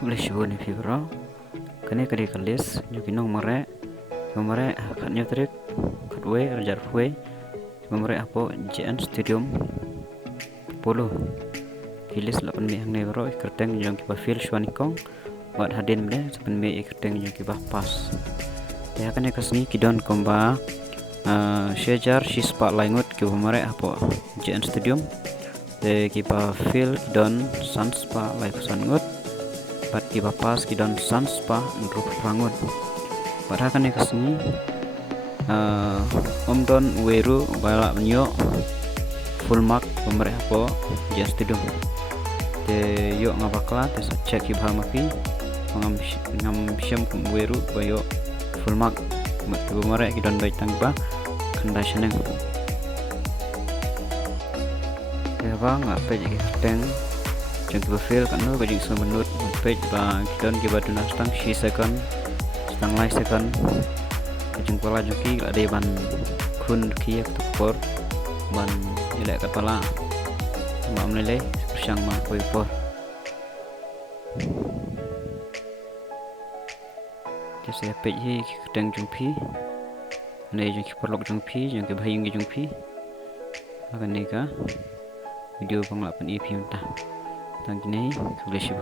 Kubleshibu ni fibro kene kadi kalis nyuki nong mare katnya trik katwe rajar fwe mare apo JN Stadium POLO kilis 8 mi hang nevro ikerteng yang kiba fil shwanikong buat hadin mle 8 mi ikerteng yang kiba pas ya kene kasni kidon komba shejar shispa laingut kiba mare apo JN Stadium de kiba fil kidon sanspa lai pesangut pat kiba pas kidon sanspa ndruk rangut pada kene kasni omdon weru bala menyo full mark pemere apo JN Stadium te yo ngabakla te cek kiba mapi ngam syam kum weru bayo full mark pemere kidon baik tangba kanda sheneng ya bang apa jadi teng jeng kiba feel kan no bajing so menut page ba kidon kiba duna stang shi second stang lai second kajeng pala juki ada ban kun kiyak tukor ban ilek kepala mak menilai bersang ma koi por kese page hi kedeng jungpi ne jung kiporlok jungpi jung ke bhayung jungpi akan nika video penglak pen ip mentah tang kini kubleshibu